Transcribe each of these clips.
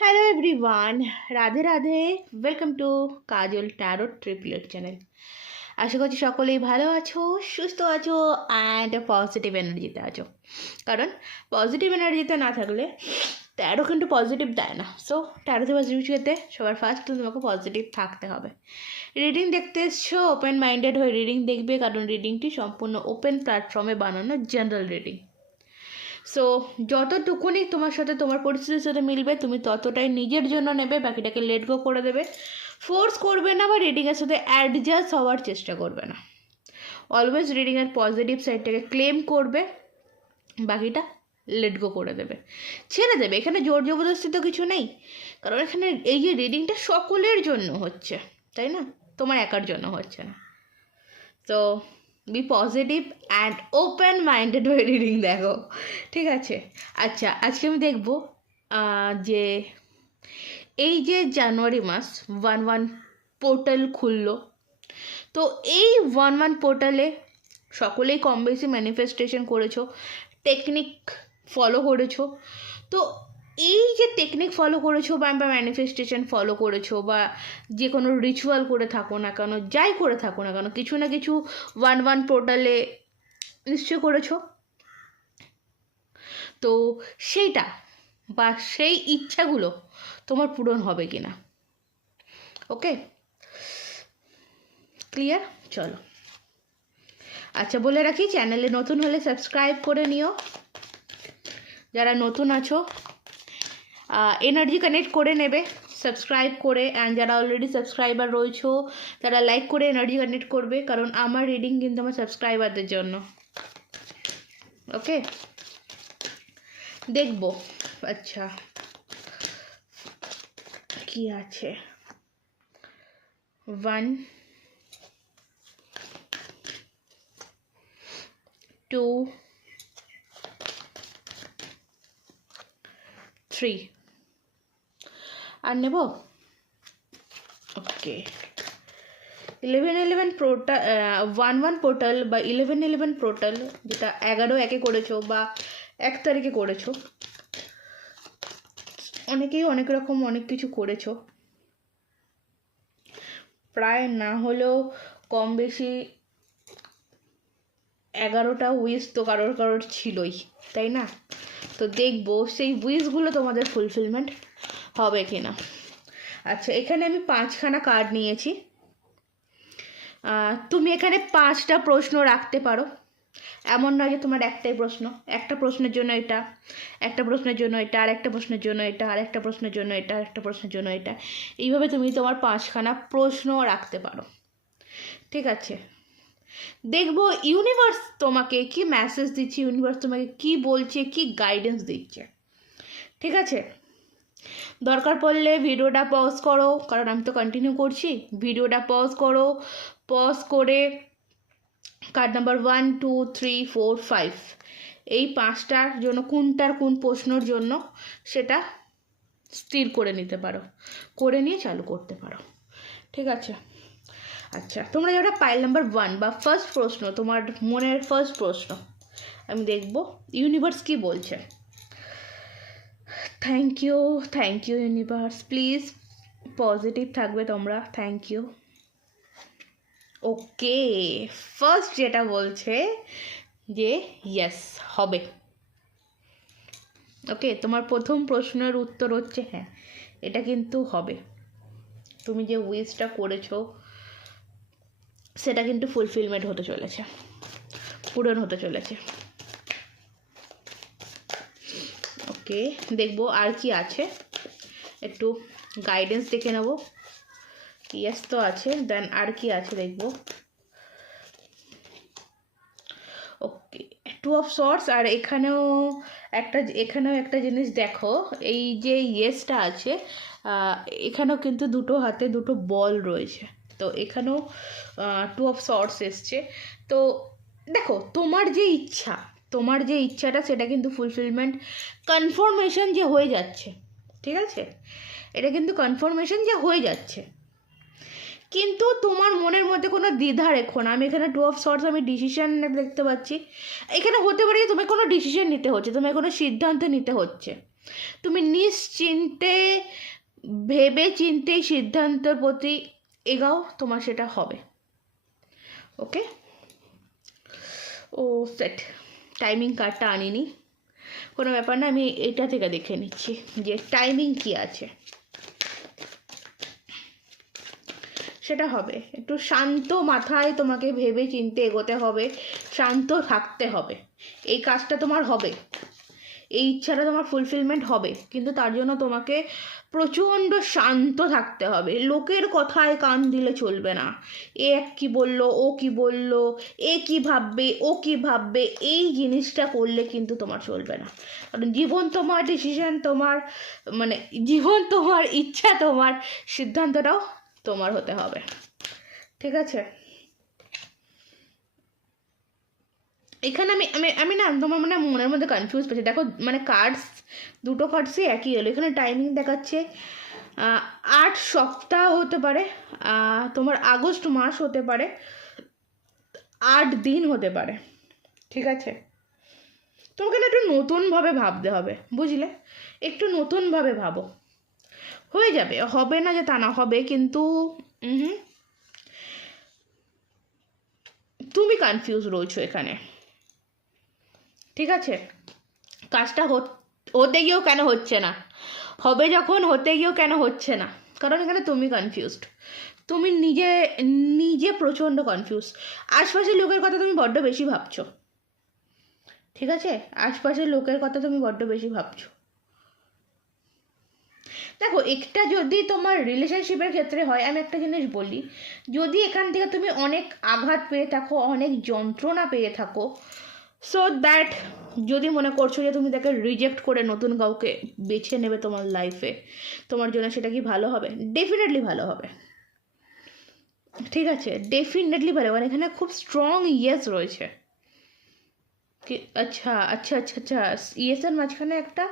Hello everyone Radhe Radhe welcome to Kajal tarot triplet channel আশা করছি সকলেই ভালো আছো, সুস্থ আছো অ্যান্ড পজিটিভ এনার্জিতে আছো। কারণ পজিটিভ এনার্জিতে না থাকলে ট্যারো কিন্তু পজিটিভ দেয় না। সো ট্যারোতে পজিটিভিটিতে সবার ফার্স্ট তোমাকে পজিটিভ থাকতে হবে। রিডিং দেখতে এসছো ওপেন মাইন্ডেড হয়ে রিডিং দেখবে, কারণ রিডিংটি সম্পূর্ণ ওপেন প্ল্যাটফর্মে বানানো জেনারেল রিডিং সো যতটুকুনি তোমার সাথে তোমার পরিস্থিতির সাথে মিলবে, তুমি ততটাই নিজের জন্য নেবে, বাকিটাকে লেট গো করে দেবে। ফোর্স করবে না বা রিডিংয়ের সাথে অ্যাডজাস্ট হওয়ার চেষ্টা করবে না। অলওয়েজ রিডিংয়ের পজিটিভ সাইডটাকে ক্লেম করবে, বাকিটা লেট গো করে দেবে। ছেড়ে দেবে, এখানে জোর জবরদস্তি তো কিছু নেই। কারণ এখানে এই যে রিডিংটা সকলের জন্য হচ্ছে, তাই না? তোমার একার জন্য হচ্ছে না। তো be positive and open minded হয়ে রিডিং দেখো। ঠিক আছে? আচ্ছা আজকে আমি দেখব যে এই যে জানুয়ারি মাস ওয়ান ওয়ান পোর্টাল খুললো, তো এই ওয়ান ওয়ান পোর্টালে সকলেই কম বেশি ম্যানিফেস্টেশন করেছ টেকনিক ফলো করেছ, তো এই যে টেকনিক ফলো করেছ বা ম্যানিফেস্টেশন ফলো করেছ বা যে কোনো রিচুয়াল করে থাকো না কেন, যাই করে থাকো না কেন, কিছু না কিছু ওয়ান ওয়ান পোর্টালে নিশ্চয় করেছ? তো সেইটা বা সেই ইচ্ছাগুলো তোমার পূরণ হবে কি না ওকে ক্লিয়ার চলো। আচ্ছা বলে রাখি চ্যানেলে নতুন হলে সাবস্ক্রাইব করে নিও। যারা নতুন আছো এনার্জি কানেক্ট করে নেবে। সাবস্ক্রাইব করে অ্যান্ড যারা অলরেডি সাবস্ক্রাইবার রয়েছো, তারা লাইক করে এনার্জি কানেক্ট করবে, কারণ আমার রিডিং কিন্তু আমার সাবস্ক্রাইবারদের জন্য। ওকে দেখব। আচ্ছা। কি আছে? ওয়ান টু থ্রি আর নেব? Okay eleven eleven portal one one portal বা ইলেভেন ইলেভেন পোর্টাল যেটা এগারো একে করেছ বা এক তারিখে করেছ। অনেকেই অনেক রকম অনেক কিছু করেছ। প্রায় না হলেও কম বেশি এগারোটা উইস তো কারোর কারোর ছিলই, তাই না? তো দেখব, সেই উইসগুলো তোমাদের ফুলফিলমেন্ট হবে কি না? আচ্ছা এখানে আমি পাঁচখানা কার্ড নিয়েছি। তুমি এখানে পাঁচটা প্রশ্ন রাখতে পারো। এমন নয় যে তোমার একটাই প্রশ্ন। একটা প্রশ্নের জন্য এটা, একটা প্রশ্নের জন্য এটা আর একটা প্রশ্নের জন্য এটা আর একটা প্রশ্নের জন্য এটা আর একটা প্রশ্নের জন্য এটা। এইভাবে তুমি তোমার পাঁচখানা প্রশ্ন রাখতে পারো। ঠিক আছে? দেখব ইউনিভার্স তোমাকে কি মেসেজ দিচ্ছে ইউনিভার্স তোমাকে কি বলছে, কি গাইডেন্স দিচ্ছে। ঠিক আছে? দরকার পড়লে ভিডিওটা পজ করো, কারণ আমি তো কন্টিনিউ করছি। ভিডিওটা পজ করো পজ করে card number one two three four five এই পাঁচটার জন্য, কোনটার কোন প্রশ্নর জন্য সেটা স্থির করে নিতে পারো। করে নিয়ে চালু করতে পারো। ঠিক আছে? আচ্ছা তোমরা যেটা পাইল নাম্বার ওয়ান বা ফার্স্ট প্রশ্ন, তোমার মনের ফার্স্ট প্রশ্ন, আমি দেখব। ইউনিভার্স কি বলছে? Thank you thank you universe please positive থাকবে তোমরা থ্যাংক ইউ ওকে ফার্স্ট যেটা বলছে যে ইয়েস হবে। ওকে তোমার প্রথম প্রশ্নের উত্তর হচ্ছে হ্যাঁ এটা কিন্তু হবে। তুমি যে উইশটা করেছ, সেটা কিন্তু ফুলফিলমেন্ট হতে চলেছে, পূরণ হতে চলেছে। ওকে দেখব আর কি আছে। একটু গাইডেন্স দেখে নেব। ইয়েস তো আছে দেন আর কি আছে দেখব। ওকে টু অফ শর্টস আর এখানেও একটা এখানেও একটা জিনিস দেখো, এই যে ইয়েসটা আছে এখানেও কিন্তু দুটো হাতে দুটো বল রয়েছে। তো এখানেও টু অফ শর্টস এসছে। তো দেখো, তোমার যে ইচ্ছা তোমার যে ইচ্ছাটা, সেটা কিন্তু ফুলফিলমেন্ট কনফার্মেশন যে হয়ে যাচ্ছে। ঠিক আছে? এটা কিন্তু কনফার্মেশন যে হয়ে যাচ্ছে। কিন্তু তোমার মনের মধ্যে কোনো দ্বিধা রেখো না। আমি এখানে টু অফ শর্টস আমি ডিসিশান দেখতে পাচ্ছি। এখানে হতে পারে যে তোমায় কোনো ডিসিশান নিতে হচ্ছে তোমায় কোনো সিদ্ধান্ত নিতে হচ্ছে। তুমি নিশ্চিন্তে ভেবে চিন্তে সিদ্ধান্তের প্রতি এগাও, তোমার সেটা হবে। ওকে ও সেট টাইমিং কার্ডটা আনিনি। কোনো ব্যাপার না, আমি এটা থেকে দেখে নিচ্ছি যে টাইমিং কি আছে। সেটা হবে। একটু শান্ত মাথায় তোমাকে ভেবে চিনতে এগোতে হবে, শান্ত থাকতে হবে। এই কাজটা তোমার হবে। এই ইচ্ছাটা তোমার ফুলফিলমেন্ট হবে। কিন্তু তার জন্য তোমাকে প্রচণ্ড শান্ত থাকতে হবে। লোকের কথায় কান দিলে চলবে না। এ এক কী বলল, ও কি বলল, এ কি ভাববে, ও কি ভাববে, এই জিনিসটা করলে কিন্তু তোমার চলবে না। কারণ জীবন তোমার ডিসিশন তোমার মানে জীবন তোমার, ইচ্ছা তোমার, সিদ্ধান্তটাও তোমার হতে হবে। ঠিক আছে? এখানে আমি আমি আমি না তোমার মানে মনের মধ্যে কনফিউজ পেয়েছি দেখো মানে কার্ডস দুটো কার্ডসই একই এলো। এখানে টাইমিং দেখাচ্ছে আট সপ্তাহ হতে পারে তোমার আগস্ট মাস হতে পারে আট দিন হতে পারে। ঠিক আছে? তোমাকে না একটু নতুনভাবে ভাবতে হবে বুঝলে? একটু নতুনভাবে ভাবো। হয়ে যাবে হবে না যে তা না হবে কিন্তু উহুম, তুমি কনফিউজ রয়েছো এখানে। ঠিক আছে? কাজটা হত- গিয়েও কেন হচ্ছে না? হবে যখন, হতে গিয়েও কেন হচ্ছে না? কারণ এখানে তুমি কনফিউজড তুমি নিজে নিজে প্রচণ্ড কনফিউজ আশপাশের লোকের কথা তুমি বড্ড বেশি ভাবছ। ঠিক আছে? আশপাশের লোকের কথা তুমি বড্ড বেশি ভাবছ। দেখো, একটা যদি তোমার রিলেশনশিপের ক্ষেত্রে হয়, আমি একটা জিনিস বলি, যদি এখান থেকে তুমি অনেক আঘাত পেয়ে থাকো, অনেক যন্ত্রণা পেয়ে থাকো সো দ্যাট যদি মনে করছ যে তুমি তাকে রিজেক্ট করে নতুন কাউকে বেছে নেবে তোমার লাইফে তোমার জন্য সেটা কি ভালো হবে? ডেফিনেটলি ভালো হবে। ঠিক আছে? ডেফিনেটলি ভালো মানে এখানে খুব স্ট্রং ইয়েস রয়েছে। কি আচ্ছা আচ্ছা আচ্ছা আচ্ছা ইয়েসের মাঝখানে একটা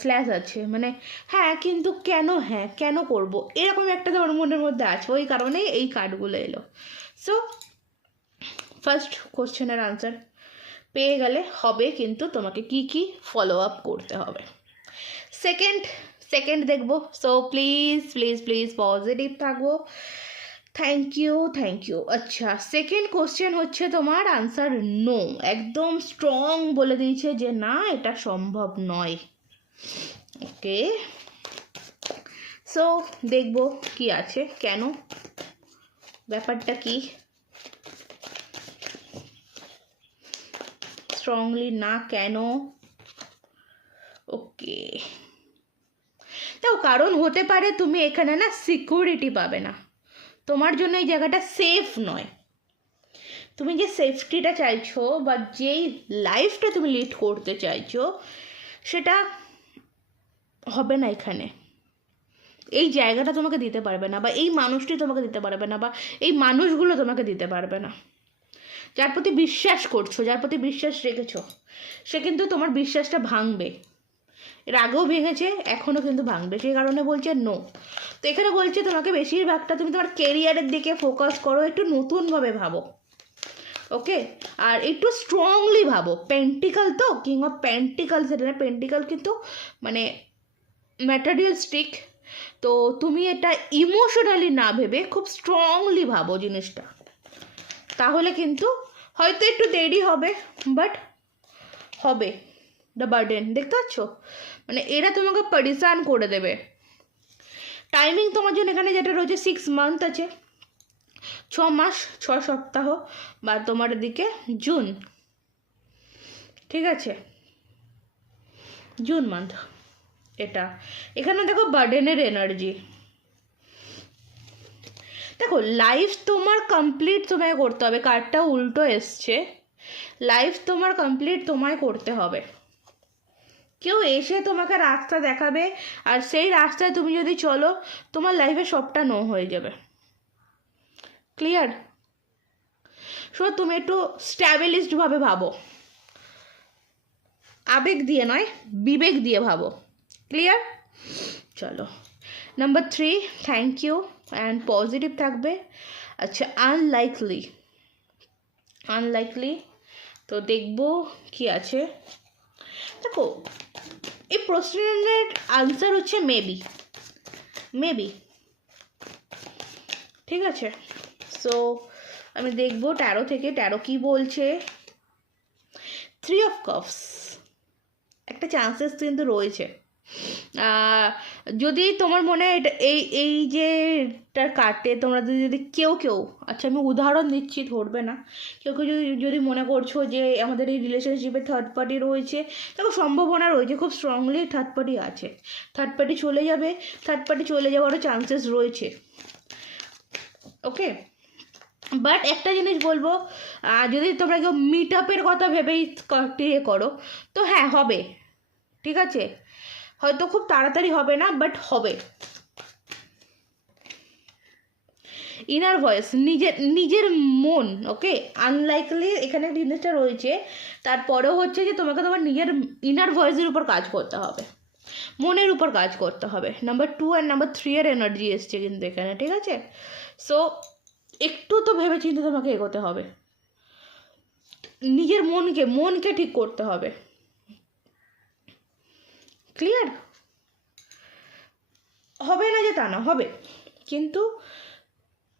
স্ল্যাশ আছে। মানে হ্যাঁ কিন্তু কেন হ্যাঁ কেন করব? এরকম একটা তোমার মনের মধ্যে আছে। ওই কারণেই এই কার্ডগুলো এলো। সো ফার্স্ট কোশ্চেনের আনসার পেয়ে গেলে হবে কিন্তু তোমাকে কি কি ফলো আপ করতে হবে। সেকেন্ড সেকেন্ড দেখব। So please please please positive থাকব থ্যাংক ইউ থ্যাংক ইউ আচ্ছা সেকেন্ড কোশ্চেন হচ্ছে তোমার আনসার নো একদম স্ট্রং বলে দিয়েছে যে না, এটা সম্ভব নয়। ওকে সো দেখব কি আছে। কেন? ব্যাপারটা কি? স্ট্রংলি না কেন? ওকে দেখো কারণ হতে পারে তুমি এখানে না সিকিউরিটি পাবে না। তোমার জন্য এই জায়গাটা সেফ নয়। তুমি যে সেফটিটা চাইছো বা যেই লাইফটা তুমি লিড করতে চাইছো, সেটা হবে না এখানে। এই জায়গাটা তোমাকে দিতে পারবে না বা এই মানুষটি তোমাকে দিতে পারবে না বা এই মানুষগুলো তোমাকে দিতে পারবে না। যার প্রতি বিশ্বাস করছ, যার প্রতি বিশ্বাস রেখেছো, সে কিন্তু তোমার বিশ্বাসটা ভাঙবে। এর আগেও ভেঙেছে, এখনও কিন্তু ভাঙবে। সেই কারণে বলছে নো তো এখানে বলছে তোমাকে বেশিরভাগটা তুমি তোমার কেরিয়ারের দিকে ফোকাস করো, একটু নতুনভাবে ভাবো। ওকে আর একটু স্ট্রংলি ভাবো। পেন্টিকাল তো? কিং অফ পেন্টিকাল সেটা পেন্টিকাল কিন্তু মানে ম্যাটারিয়ালস্টিক তো তুমি এটা ইমোশনালি না ভেবে খুব স্ট্রংলি ভাবো জিনিসটা। তাহলে কিন্তু হয়তো একটু দেরি হবে বাট হবে। দ্য বার্ডেন দেখতে পাচ্ছ? মানে এরা তোমাকে পরিশান করে দেবে। টাইমিং তোমার জন্য এখানে যেটা রয়েছে সিক্স মান্থ আছে। ছ মাস, ছ সপ্তাহ, বা তোমার দিকে জুন ঠিক আছে? জুন মান্থ এটা। এখানে দেখো বার্ডেনের এনার্জি দেখো লাইফ তোমার কমপ্লিট তোমায় করতে হবে। কার্ডটা উল্টো এসছে। লাইফ তোমার কমপ্লিট তোমায় করতে হবে। কেউ এসে তোমাকে রাস্তা দেখাবে আর সেই রাস্তায় তুমি যদি চলো, তোমার লাইফে সবটা নো হয়ে যাবে। ক্লিয়ার সো তুমি একটু স্ট্যাবলিশডভাবে ভাবো আবেগ দিয়ে নয়, বিবেক দিয়ে ভাবো। ক্লিয়ার চলো। Number three thank you and positive থাকবে। আচ্ছা আনলাইকলি আনলাইকলি তো দেখব কি আছে। দেখো, এই প্রশ্নের আনসার হচ্ছে মেবি মেবি ঠিক আছে? সো আমি দেখব ট্যারো থেকে ট্যারো কি বলছে। থ্রি অফ কাপস একটা চান্সেস কিন্তু রয়েছে। যদি তোমার মনে হয় এটা, এই এই যে তার কাটে, তোমরা যদি যদি কেউ কেউ আচ্ছা আমি উদাহরণ দিচ্ছি, ধরবে না, কেউ কেউ যদি যদি মনে করছ যে আমাদের এই রিলেশনশিপে থার্ড পার্টি রয়েছে দেখো সম্ভাবনা রয়েছে, খুব স্ট্রংলি থার্ড পার্টি আছে থার্ড পার্টি চলে যাবে থার্ড পার্টি চলে যাওয়ারও চান্সেস রয়েছে ওকে বাট একটা জিনিস বলব যদি তোমরা কেউ মিট আপের কথা ভেবেই করো, তো হ্যাঁ হবে, ঠিক আছে? হয়তো খুব তাড়াতাড়ি হবে না বাট হবে। ইনার ভয়েস নিজের নিজের মন ওকে আনলাইকলি এখানে জিনিসটা রয়েছে, তারপরেও হচ্ছে যে তোমাকে তোমার নিজের ইনার ভয়েসের উপর কাজ করতে হবে। মনের উপর কাজ করতে হবে। Number two and number three এর এনার্জি এসছে কিন্তু এখানে, ঠিক আছে? সো একটু তো ভেবে চিন্তে তোমাকে এগোতে হবে। নিজের মনকে মনকে ঠিক করতে হবে। ক্লিয়ার হবে না যে তা না, হবে। কিন্তু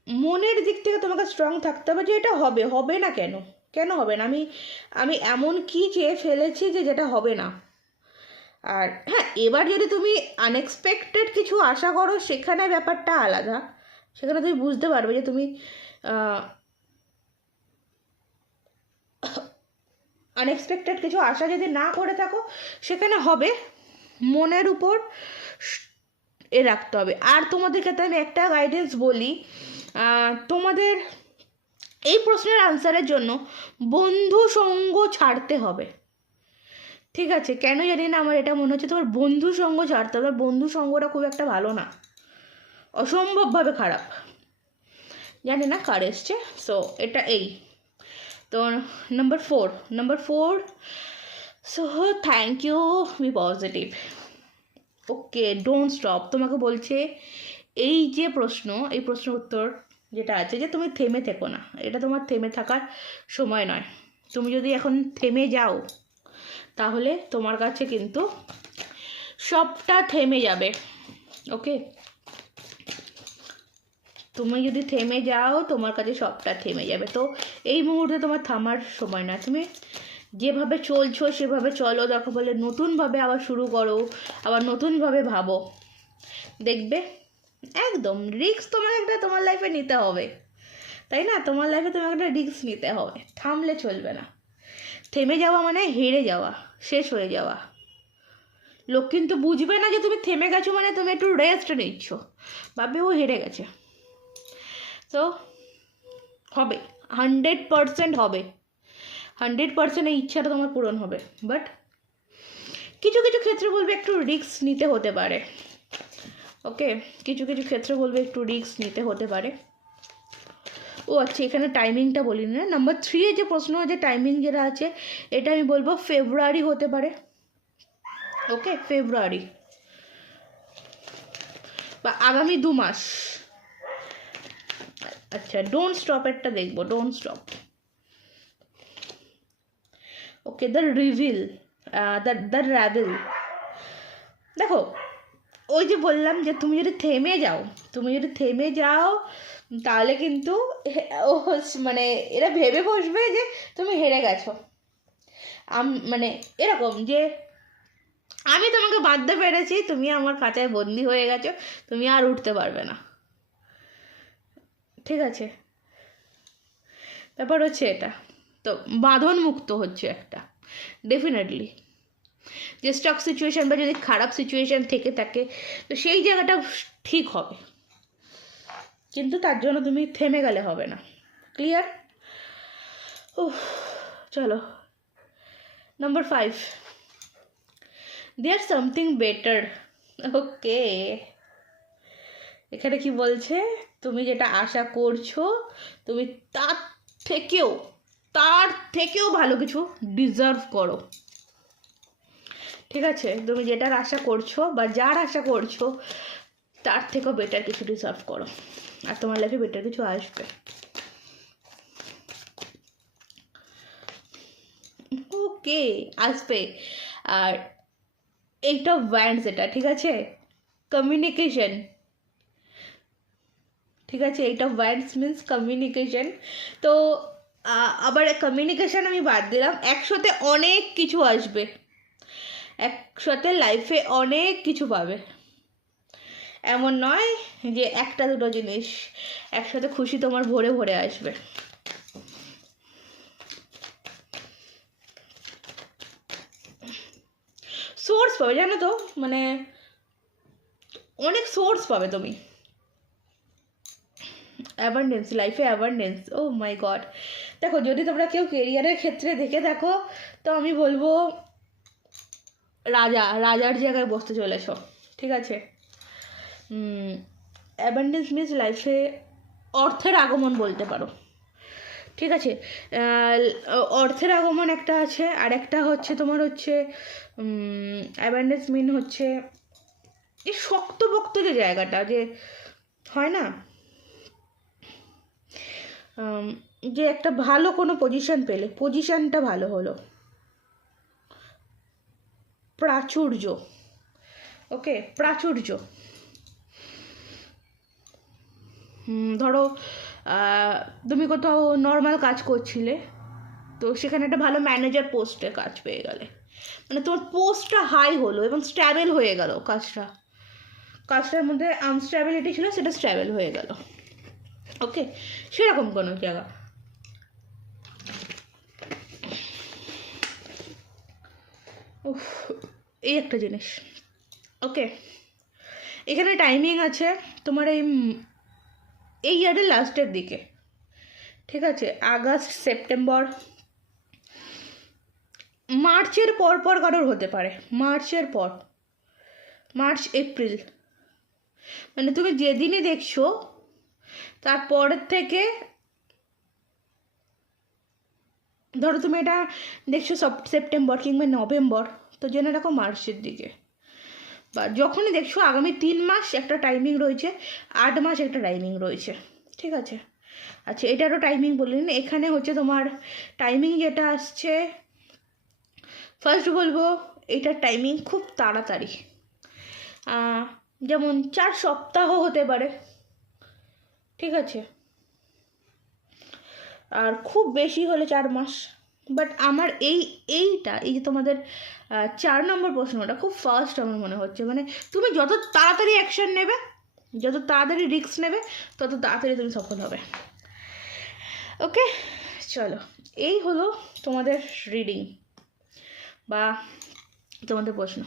মনের দিক থেকে তোমাকে স্ট্রং থাকতে হবে যে এটা হবে হবে না কেন? কেন হবে না? আমি আমি এমন কি চেয়ে ফেলেছি যে যেটা হবে না? আর হ্যাঁ এবার যদি তুমি আনএক্সপেক্টেড কিছু আশা করো, সেখানে ব্যাপারটা আলাদা। সেখানে তুমি বুঝতে পারবে যে তুমি আনএক্সপেক্টেড কিছু আশা যদি না করে থাকো, সেখানে হবে। মনের উপর এ রাখতে হবে। আর তোমাদের ক্ষেত্রে আমি একটা গাইডেন্স বলি তোমাদের এই প্রশ্নের আনসারের জন্য বন্ধু সঙ্গ ছাড়তে হবে। ঠিক আছে? কেন জানি না আমার এটা মনে হচ্ছে তোমার বন্ধু সঙ্গ ছাড়তে হবে। বন্ধু সঙ্গটা খুব একটা ভালো না। অসম্ভবভাবে খারাপ। জানি না কার এসছে। সো এটা এই। তো number four number four so thank you be positive okay don't stop তোমাকে বলছে, এই যে প্রশ্ন, এই প্রশ্ন উত্তর যেটা আছে যে তুমি থেমে থেকো না। এটা তোমার থেমে থাকার সময় নয়। তুমি যদি এখন থেমে যাও, তাহলে তোমার কাছে কিন্তু সবটা থেমে যাবে। ওকে তুমি যদি থেমে যাও, তোমার কাছে সবটা থেমে যাবে। তো এই মুহূর্তে তোমার থামার সময় না তুমি যেভাবে চলছো, সেভাবে চলো। দরকার বলে নতুনভাবে আবার শুরু করো, আবার নতুনভাবে ভাবো। দেখবে? একদম রিস্ক তোমার একটা তোমার লাইফে নিতে হবে। তাই না? তোমার লাইফে তোমার একটা রিস্ক নিতে হবে। থামলে চলবে না। থেমে যাওয়া মানে হেরে যাওয়া, শেষ হয়ে যাওয়া। লোক কিন্তু বুঝবে না যে তুমি থেমে গেছো মানে তুমি একটু রেস্ট নিচ্ছ। ভাববে ও হেরে গেছে। তো হবে হান্ড্রেড পারসেন্ট হবে। হান্ড্রেড পারসেন্ট এই ইচ্ছাটা তোমার পূরণ হবে। বাট কিছু কিছু ক্ষেত্রে বলবে একটু রিস্ক নিতে হতে পারে। ওকে কিছু কিছু ক্ষেত্রে বলবে একটু রিস্ক নিতে হতে পারে। ও আচ্ছা এখানে টাইমিংটা বলি না। নাম্বার থ্রি যে প্রশ্ন যে টাইমিং যেটা আছে, এটা আমি বলব ফেব্রুয়ারি হতে পারে। ওকে ফেব্রুয়ারি বা আগামী দু মাস। আচ্ছা ডোন্ট স্টপ একটা দেখব don't stop okay the reveal the the ravel দেখো, ওই যে বললাম যে তুমি যদি থেমে যাও, তুমি যদি থেমে যাও, তাহলে কিন্তু ও মানে এরা ভেবে বসবে যে তুমি হেরে গেছো। আম মানে এরকম যে আমি তোমাকে বাঁধতে পেরেছি, তুমি আমার কাঁচায় বন্দি হয়ে গেছো, তুমি আর উঠতে পারবে না। ঠিক আছে? ব্যাপার হচ্ছে এটা। তো বাঁধন মুক্ত হচ্ছে একটা। ডেফিনেটলি যে স্টক সিচুয়েশান বা যদি খারাপ সিচুয়েশান থেকে থাকে, তো সেই জায়গাটা ঠিক হবে। কিন্তু তার জন্য তুমি থেমে গেলে হবে না। ক্লিয়ার ও চলো। Number five there something better okay এখানে কি বলছে? তুমি যেটা আশা করছ, তুমি তার থেকেও তার থেকেও ভালো কিছু ডিজার্ভ করো। ঠিক আছে? তুমি যেটার আশা করছ বা যার আশা করছ, তার থেকেও বেটার কিছু ডিজার্ভ করো। আর তোমার লাইফে বেটার কিছু আসবে। ওকে আসবে। আর এইট অফ ব্যান্ডস এটা ঠিক আছে? কমিউনিকেশন ঠিক আছে? Eight of wands means communication তো আবার কমিউনিকেশন আমি বাদ দিলাম, একসাথে অনেক কিছু আসবে। একসাথে লাইফে অনেক কিছু পাবে। এমন নয় যে একটা দুটো জিনিস একসাথে খুশি তোমার ভরে ভরে আসবে। সোর্স পাবে, জানো তো? মানে অনেক সোর্স পাবে তুমি। অ্যাবান্ডেন্স লাইফে অ্যাবান্ডেন্স ও মাই গড দেখো, যদি তোমরা কেউ কেরিয়ারের ক্ষেত্রে দেখে দেখো তো আমি বলব রাজা, রাজার জায়গায় বসতে চলেছ ঠিক আছে? অ্যাবান্ডেন্স মিন্স লাইফে অর্থের আগমন বলতে পারো, ঠিক আছে? অর্থের আগমন একটা আছে, আর একটা হচ্ছে তোমার হচ্ছে অ্যাবান্ডেন্স মিন হচ্ছে এই শক্তপোক্ত যে জায়গাটা, যে, হয় না? যে একটা ভালো কোনো পজিশন পেলে পজিশানটা ভালো হলো। প্রাচুর্য ওকে প্রাচুর্য। ধরো তুমি কোথাও নর্মাল কাজ করছিলে, তো সেখানে একটা ভালো ম্যানেজার পোস্টে কাজ পেয়ে গেলে। মানে তোমার পোস্টটা হাই হলো এবং স্ট্যাবেল হয়ে গেল কাজটা। কাজটার মধ্যে আনস্ট্যাবিলিটি ছিল, সেটা স্ট্যাবেল হয়ে গেল। ওকে সেরকম কোনো জায়গা। এই একটা জিনিস। ওকে এখানে টাইমিং আছে তোমার এই এই ইয়ারের লাস্টের দিকে। ঠিক আছে? আগস্ট সেপ্টেম্বর মার্চের পর পর কারোর হতে পারে। মার্চের পর। মার্চ এপ্রিল মানে তুমি যেদিনই দেখছ, তারপরের থেকে ধরো তুমি এটা দেখছ সপ- সেপ্টেম্বর কিংবা নভেম্বর তো জেনে রাখো মার্চের দিকে। বা যখনই দেখছ আগামী তিন মাস একটা টাইমিং রয়েছে, আট মাস একটা টাইমিং রয়েছে, ঠিক আছে? আচ্ছা এটারও টাইমিং বললেন এখানে হচ্ছে তোমার টাইমিং যেটা আসছে ফার্স্ট বলব, এটার টাইমিং খুব তাড়াতাড়ি। যেমন চার সপ্তাহ হতে পারে, ঠিক আছে? আর খুব বেশি হলে চার মাস। বাট আমার এই, এইটা, এই যে তোমাদের চার নম্বর প্রশ্নটা খুব ফার্স্ট আমার মনে হচ্ছে। মানে তুমি যত তাড়াতাড়ি অ্যাকশন নেবে, যত তাড়াতাড়ি রিস্ক নেবে, তত তাড়াতাড়ি তুমি সফল হবে। ওকে চলো, এই হলো তোমাদের রিডিং বা তোমাদের প্রশ্ন।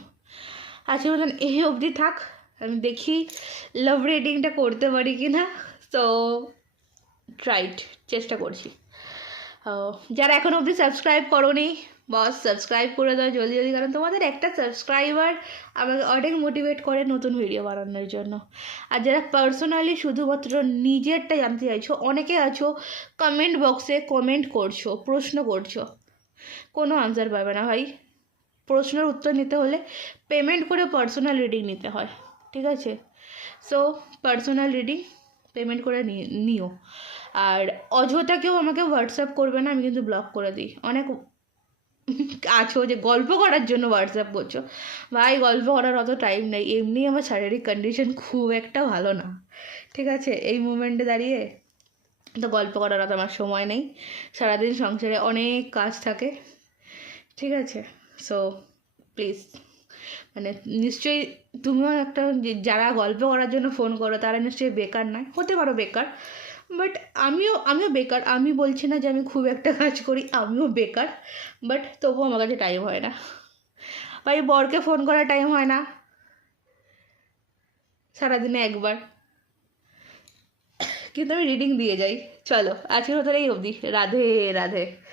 আজকের মতন এই অবধি থাক, আমি দেখি লাভ রিডিংটা করতে পারি কি না তো ট্রাইড চেষ্টা করছি। যারা এখন অবধি সাবস্ক্রাইব করোনি বস সাবস্ক্রাইব করে দাও জলদি জলদি, কারণ তোমাদের একটা সাবস্ক্রাইবার আমাকে অনেক মোটিভেট করে নতুন ভিডিও বানানোর জন্য। আর যারা পার্সোনালি শুধুমাত্র নিজেরটা জানতে চাইছো, অনেকে আছো কমেন্ট বক্সে কমেন্ট করছ, প্রশ্ন করছ। কোনো আনসার পাবে না ভাই। প্রশ্নের উত্তর নিতে হলে পেমেন্ট করে পার্সোনাল রিডিং নিতে হয়, ঠিক আছে? সো পার্সোনাল রিডিং পেমেন্ট করে নিও। আর অযথা কেউ আমাকে হোয়াটসঅ্যাপ করবে না, আমি কিন্তু ব্লক করে দিই। অনেক আছো যে গল্প করার জন্য হোয়াটসঅ্যাপ করছ। ভাই, গল্প করার অত টাইম নেই। এমনি আমার শারীরিক কন্ডিশন খুব একটা ভালো না। ঠিক আছে? এই মুমেন্টে দাঁড়িয়ে তো গল্প করার অত আমার সময় নেই। সারাদিন সংসারে অনেক কাজ থাকে। ঠিক আছে? সো প্লিজ মানে নিশ্চয়ই তুমিও একটা যারা গল্প করার জন্য ফোন করো, তারা নিশ্চয়ই বেকার নয়। হতে পারো বেকার। বাট আমিও আমিও বেকার। আমি বলছি না যে আমি খুব একটা কাজ করি, আমিও বেকার। বাট তবুও আমার কাছে টাইম হয় না। ভাই, বরকে ফোন করার টাইম হয় না। সারাদিনে একবার। কিন্তু আমি রিডিং দিয়ে যাই। চলো, আজকের মতো এই অবধি। রাধে রাধে।